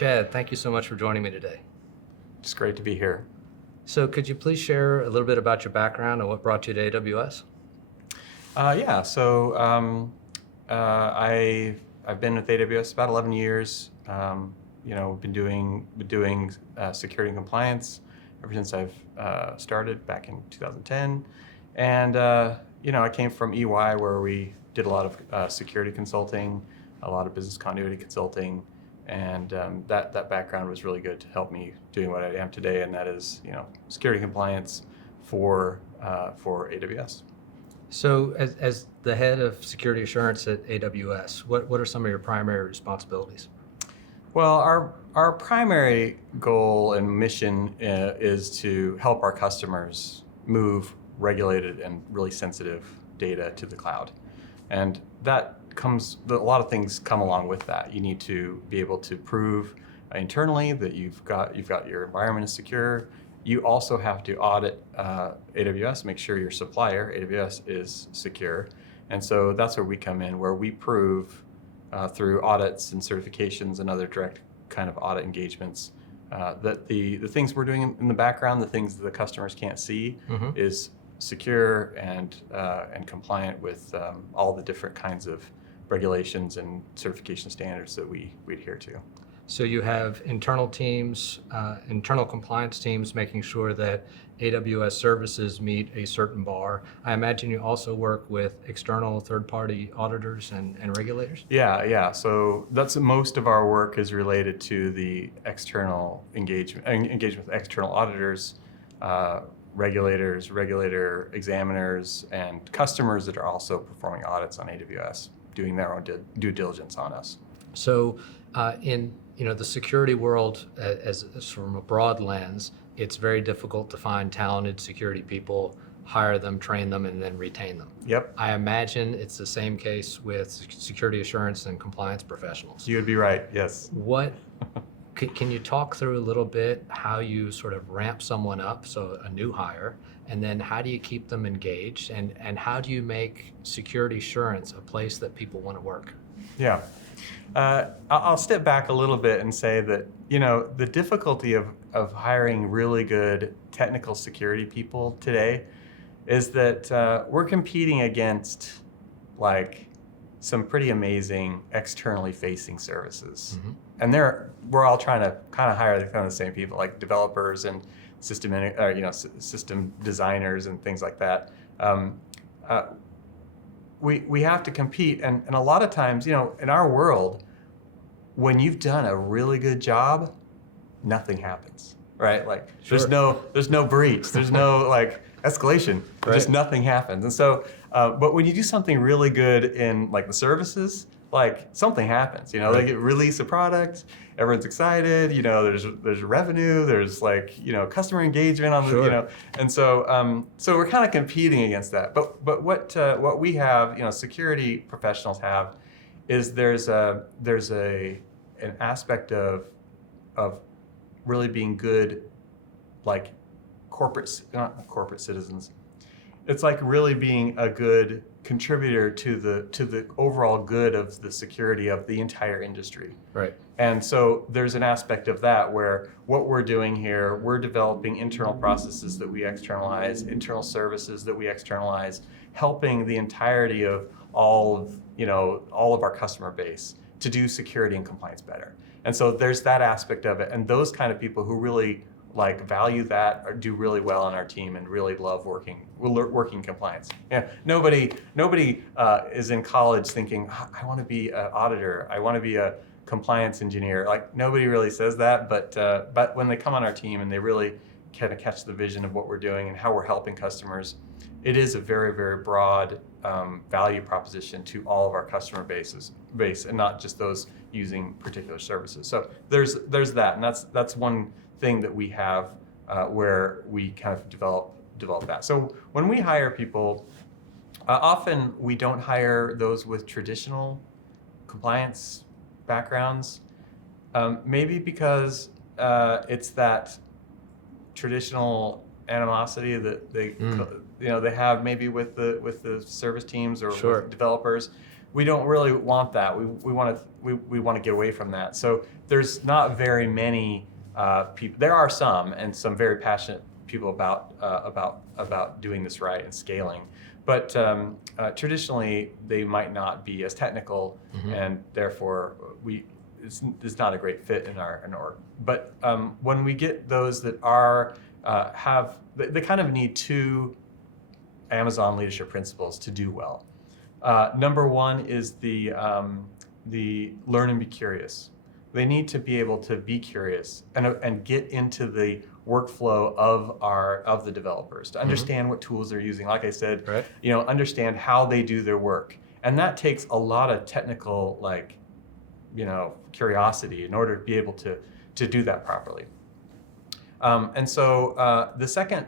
Chad, thank you so much for joining me today. It's great to be here. So could you please share a little bit about your background and what brought you to AWS? I've been with AWS about 11 years. Been doing security and compliance ever since I've started back in 2010. And I came from EY, where we did a lot of security consulting, a lot of business continuity consulting, and that background was really good to help me doing what I am today, and that is security compliance for AWS. So as the head of security assurance at AWS, what are some of your primary responsibilities? Well, our primary goal and mission is to help our customers move regulated and really sensitive data to the cloud. And that a lot of things come along with that. You need to be able to prove internally that you've got your environment is secure. You also have to audit AWS, make sure your supplier, AWS, is secure. And so that's where we come in, where we prove through audits and certifications and other direct kind of audit engagements that the things we're doing in the background, the things that the customers can't see, is secure and compliant with all the different kinds of regulations and certification standards that we adhere to. So you have internal teams, internal compliance teams, making sure that AWS services meet a certain bar. I imagine you also work with external third-party auditors and regulators? Yeah. So that's most of our work is related to the external engagement with external auditors, regulators, regulator examiners, and customers that are also performing audits on AWS, doing their own due diligence on us. So in the security world, as from a broad lens, it's very difficult to find talented security people, hire them, train them, and then retain them. Yep. I imagine it's the same case with security assurance and compliance professionals. You would be right, yes. Can you talk through a little bit how you sort of ramp someone up, so a new hire, and then how do you keep them engaged, and how do you make security assurance a place that people want to work? Yeah. I'll step back a little bit and say that, the difficulty of hiring really good technical security people today is that we're competing against some pretty amazing externally facing services. Mm-hmm. And we're all trying to kind of hire the kind of the same people, like developers and system designers and things like that. We have to compete, and a lot of times, in our world, when you've done a really good job, nothing happens, right? Sure. there's no breach, there's no escalation, right. Just nothing happens. And so, but when you do something really good in the services, something happens. Right. They get release a product, everyone's excited. There's revenue, there's customer engagement on the. Sure. And so so we're kind of competing against that. But what we have, security professionals have, is there's an aspect of really being good, not corporate citizens. It's really being a good contributor to the overall good of the security of the entire industry. Right. And so there's an aspect of that where what we're doing here, we're developing internal processes that we externalize, internal services that we externalize, helping the entirety of all of our customer base to do security and compliance better. And so there's that aspect of it, and those kind of people who really value that or do really well on our team and really love working compliance. Yeah, nobody is in college thinking, I want to be an auditor, I want to be a compliance engineer. Nobody really says that, but when they come on our team and they really kind of catch the vision of what we're doing and how we're helping customers, it is a very, very broad value proposition to all of our customer base, and not just those using particular services. So there's that, and that's one thing that we have where we kind of develop that. So when we hire people, often we don't hire those with traditional compliance backgrounds, maybe because it's that traditional animosity that they have maybe with the service teams or Sure. with developers. we don't really want that. We want to get away from that. So there's not very many people. There are some, and some very passionate people about doing this right and scaling. But traditionally, they might not be as technical, and therefore it's not a great fit in our org. But when we get those that are they kind of need two Amazon leadership principles to do well. Number one is the learn and be curious. They need to be able to be curious and get into the workflow of the developers to understand what tools they're using. Like I said, Right. Understand how they do their work, and that takes a lot of technical curiosity in order to be able to do that properly. And so the second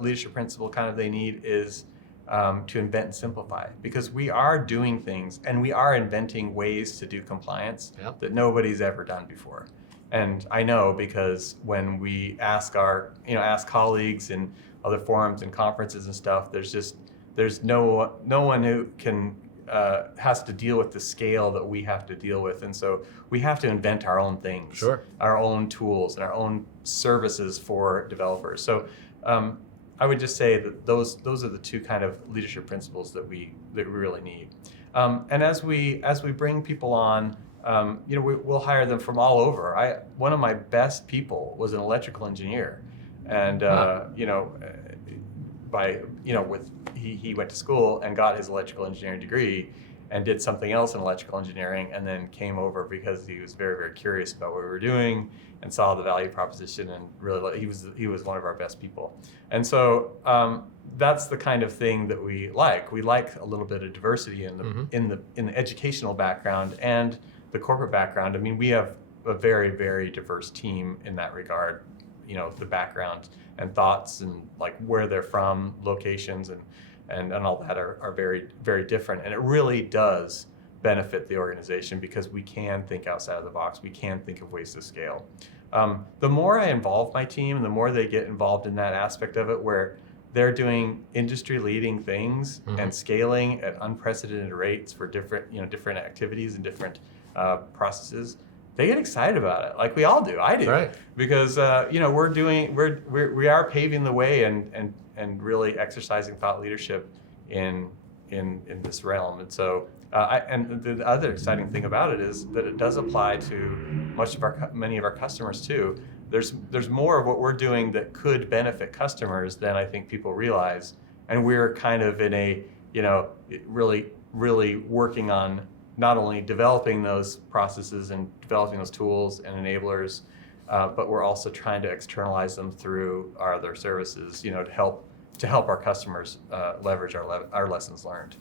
leadership principle kind of they need is to invent and simplify, because we are doing things and we are inventing ways to do compliance that nobody's ever done before. And I know because when we ask ask colleagues in other forums and conferences and stuff, there's no one who can has to deal with the scale that we have to deal with, and so we have to invent our own things, our own tools, and our own services for developers. So I would just say that those are the two kind of leadership principles that we really need. And as we bring people on, we'll hire them from all over. One of my best people was an electrical engineer, and he went to school and got his electrical engineering degree and did something else in electrical engineering, and then came over because he was very, very curious about what we were doing and saw the value proposition, and really he was one of our best people. And so that's the kind of thing that we like. We like a little bit of diversity in the educational background and the corporate background. I mean, we have a very, very diverse team in that regard. The background and thoughts and like where they're from, locations and all that are very, very different. And it really does benefit the organization because we can think outside of the box. We can think of ways to scale. The more I involve my team and the more they get involved in that aspect of it where they're doing industry leading things and scaling at unprecedented rates for different activities and different processes, they get excited about it, like we all do. I do, right? Because we are paving the way and really exercising thought leadership in this realm. And so, and the other exciting thing about it is that it does apply to many of our customers too. There's more of what we're doing that could benefit customers than I think people realize, and we're kind of in a really working on not only developing those processes and developing those tools and enablers, but we're also trying to externalize them through our other services, to help our customers leverage our lessons learned.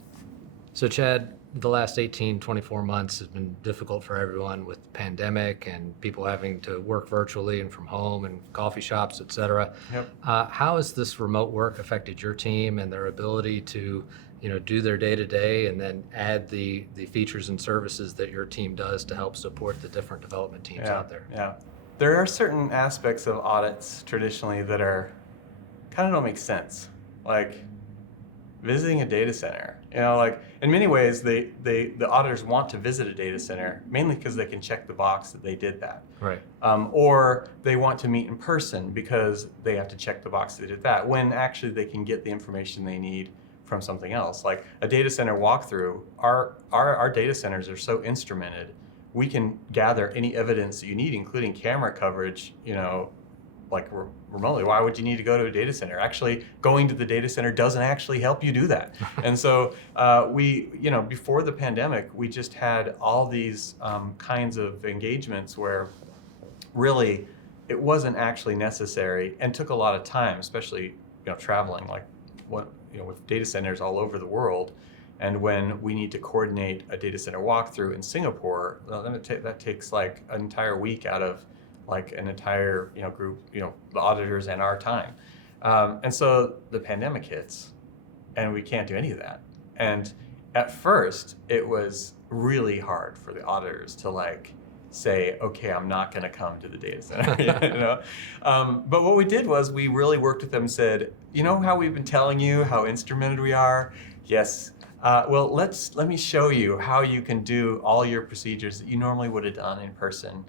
So Chad, the last 18, 24 months has been difficult for everyone with the pandemic and people having to work virtually and from home and coffee shops, et cetera. Yep. How has this remote work affected your team and their ability to do their day-to-day and then add the features and services that your team does to help support the different development teams out there? Yeah. There are certain aspects of audits traditionally that are kind of don't make sense. Like visiting a data center. In many ways, the auditors want to visit a data center mainly because they can check the box that they did that. Right. Or they want to meet in person because they have to check the box that they did that, when actually they can get the information they need from something else. Like a data center walkthrough, our data centers are so instrumented, we can gather any evidence that you need, including camera coverage, like remotely. Why would you need to go to a data center? Actually, going to the data center doesn't actually help you do that. And so before the pandemic, we just had all these kinds of engagements where really it wasn't actually necessary and took a lot of time, especially traveling, like with data centers all over the world. And when we need to coordinate a data center walkthrough in Singapore, that takes like an entire week out of like an entire group, the auditors and our time. And so the pandemic hits and we can't do any of that. And at first it was really hard for the auditors to say, okay, I'm not going to come to the data center. But what we did was we really worked with them and said, how we've been telling you how instrumented we are? Yes, Well, let me show you how you can do all your procedures that you normally would have done in person,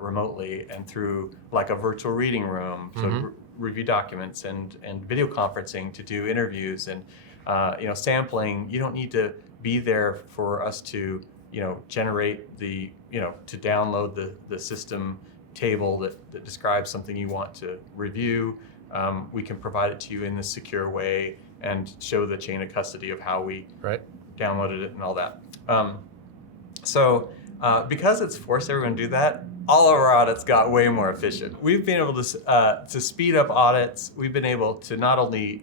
remotely, and through like a virtual reading room, so review documents, and video conferencing to do interviews, and sampling. You don't need to be there for us to generate to download the system table that describes something you want to review. We can provide it to you in a secure way and show the chain of custody of how we downloaded it and all that. Because it's forced everyone to do that, all of our audits got way more efficient. We've been able to speed up audits. We've been able to not only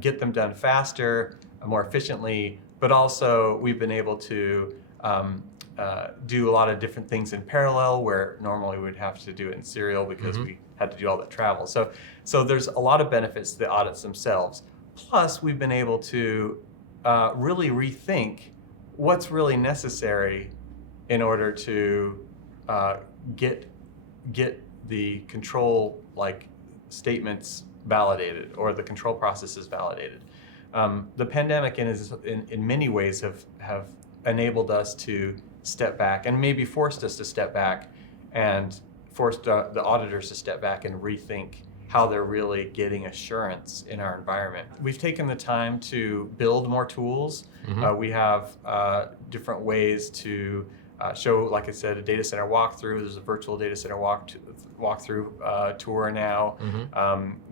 get them done faster, more efficiently, but also we've been able to do a lot of different things in parallel where normally we'd have to do it in serial because we had to do all that travel. So there's a lot of benefits to the audits themselves. Plus, we've been able to really rethink what's really necessary in order to get the control statements validated or the control processes validated. The pandemic in many ways have enabled us to step back and maybe forced us to step back and forced the auditors to step back and rethink how they're really getting assurance in our environment. We've taken the time to build more tools. We have different ways to show, like I said, a data center walkthrough. There's a virtual data center walkthrough tour now.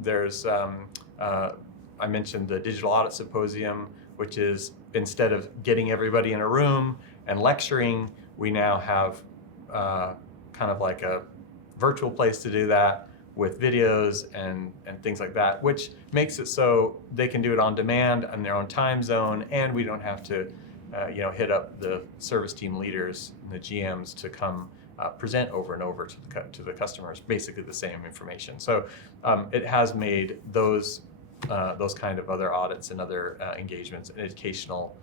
There's, I mentioned the Digital Audit Symposium, which is instead of getting everybody in a room and lecturing, we now have kind of like a virtual place to do that with videos and things like that, which makes it so they can do it on demand in their own time zone, and we don't have to hit up the service team leaders and the GMs to come present over and over to the customers basically the same information. So it has made those kind of other audits and other engagements and educational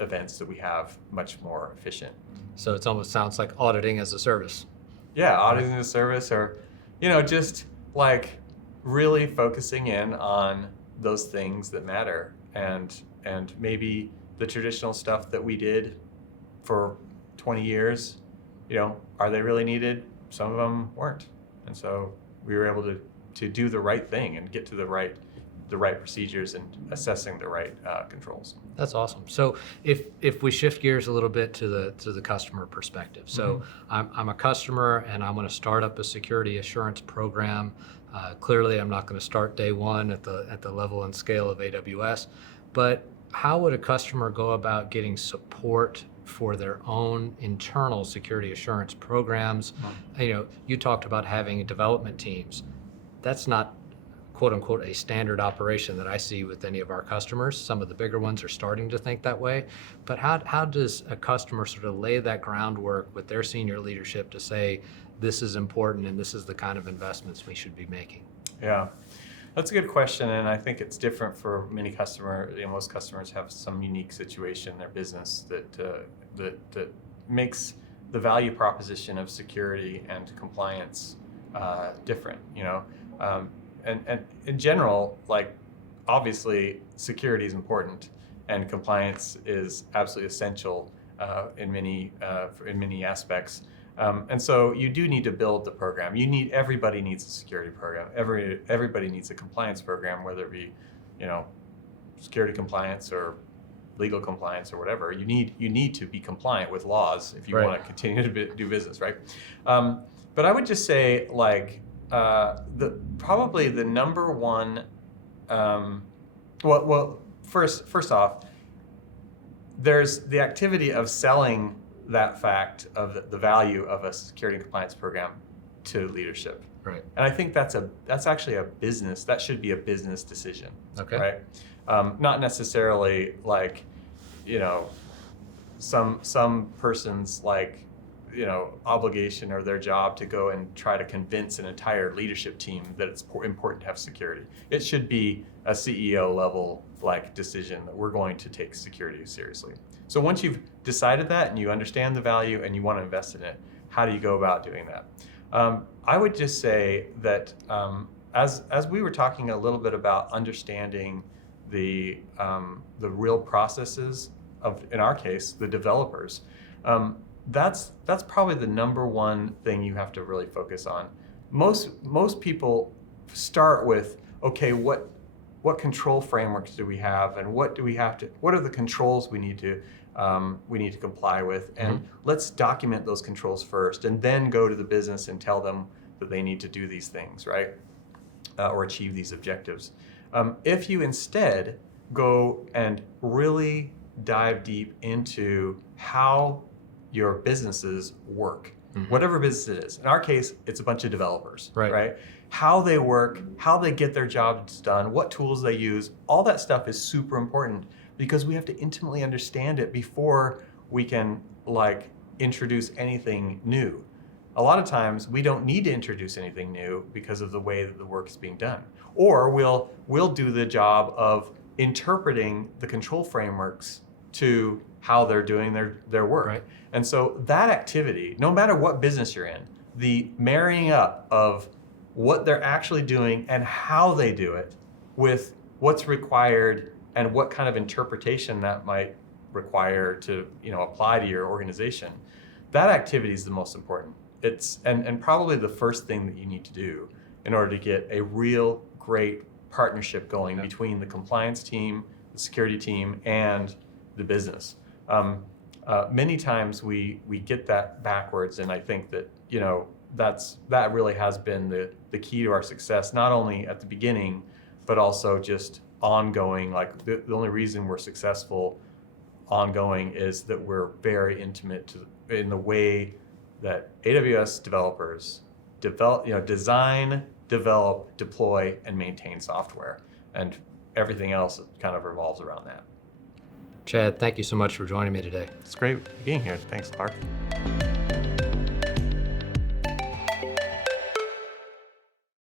events that we have much more efficient. So it almost sounds like auditing as a service. Yeah, auditing as a service, or just like really focusing in on those things that matter, and maybe the traditional stuff that we did for 20 years, are they really needed? Some of them weren't, and so we were able to do the right thing and get to the right procedures and assessing the right controls. That's awesome. So if we shift gears a little bit to the customer perspective. So I'm a customer and I'm going to start up a security assurance program. Clearly, I'm not going to start day one at the level and scale of AWS, but how would a customer go about getting support for their own internal security assurance programs? You talked about having development teams. That's not quote unquote a standard operation that I see with any of our customers. Some of the bigger ones are starting to think that way. But how does a customer sort of lay that groundwork with their senior leadership to say, this is important and this is the kind of investments we should be making? Yeah, that's a good question, and I think it's different for many customers. Most customers have some unique situation in their business that makes the value proposition of security and compliance different. And in general, obviously, security is important, and compliance is absolutely essential in many aspects. And so you do need to build the program. Everybody needs a security program. Everybody needs a compliance program, whether it be, security compliance or legal compliance or whatever. You need to be compliant with laws if you want to continue to do business, right? But I would just say, probably the number one. First off, there's the activity of selling that fact of the value of a security and compliance program to leadership. Right. And I think that's actually a business. That should be a business decision. Okay. Right. Not necessarily some person's obligation or their job to go and try to convince an entire leadership team that it's important to have security. It should be a CEO level decision that we're going to take security seriously. So once you've decided that and you understand the value and you want to invest in it, how do you go about doing that? I would just say that as we were talking a little bit about understanding the real processes of, in our case, the developers. That's probably the number one thing you have to really focus on. Most people start with, okay, what control frameworks do we have, and what are the controls we need to comply with, and let's document those controls first, and then go to the business and tell them that they need to do these things, right, or achieve these objectives. If you instead go and really dive deep into how your businesses work, whatever business it is. In our case, it's a bunch of developers, right? How they work, how they get their jobs done, what tools they use, all that stuff is super important because we have to intimately understand it before we can introduce anything new. A lot of times we don't need to introduce anything new because of the way that the work is being done. Or we'll do the job of interpreting the control frameworks to how they're doing their work. Right. And so that activity, no matter what business you're in, the marrying up of what they're actually doing and how they do it with what's required and what kind of interpretation that might require to apply to your organization, that activity is the most important. It's and probably the first thing that you need to do in order to get a real great partnership going between the compliance team, the security team, and the business. Many times we get that backwards, and I think that that really has been the key to our success, not only at the beginning, but also just ongoing. The only reason we're successful ongoing is that we're very intimate in the way that AWS developers design, develop, deploy, and maintain software, and everything else kind of revolves around that. Chad, thank you so much for joining me today. It's great being here. Thanks, Clark.